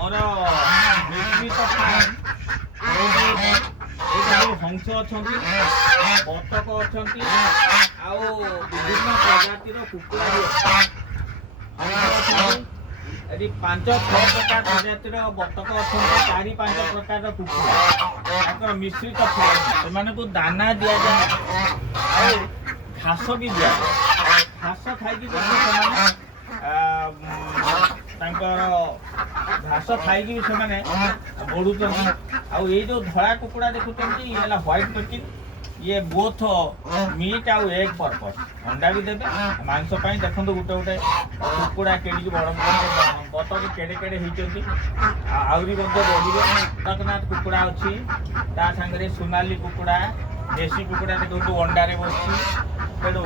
मोर मिश्रित फार्म हंस अच्छा बतक अच्छा आउ विभिन्न प्रजातिर कुकुड़ा ये 5-6 प्रकार प्रजातिर बतक अच्छा 4-5 प्रकार कुकुड़ा मिश्रित फार्म से दाना दि जाए घास भी दि जाए घास खाई घास खाई से बढ़ुं आउ ये जो धड़ा कुकुड़ा देखुं ये व्हाइट प्रोटीन ये बोथ मीट आउ एग पर्पस अंडा भी देवे मांस देखो गोटे गोटे कुकुड़ा केड़ी बड़ बतक केड़े केड़े होती आहरी बढ़े कड़कनाथ कुकुड़ा अच्छी सागर सोनाली कुकुड़ा देशी कुकुड़ा देखो अंडारे बस तेणु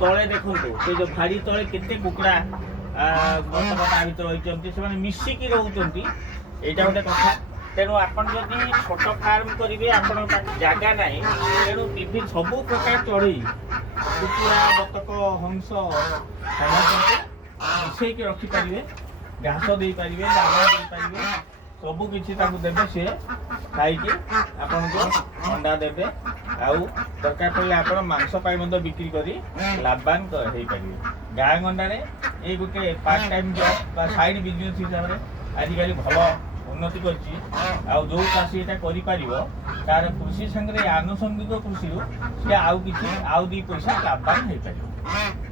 तले देखो ये जो भाड़ी तले केते कुकुड़ा बतक ता भर रही से मिसिकी रोचे यहाँ गोटे कथा तेणु आपन जदि छोट फार्म करेंगे आपण जगह ना तेणु विभिन्न सबू प्रकार चढ़ई कुकुड़ा बतक हंस मिसेक रखिपारे घास दे पारे दाना दे पारे सबू किसी देवे सी खाई आपन को अंडा देवे आउ दरकार पड़े आप मांस बिक्री कर लाभवान हो पारे गाँ गंडारे ये गोटे part time job side business हिसाब से आजिकल भल उन्नति कर जो चाषी यहाँ कर तार कृषि संगे आनुषंगिक कृषि सी आउ कि आउ 2 पैसा लाभवान हो पार।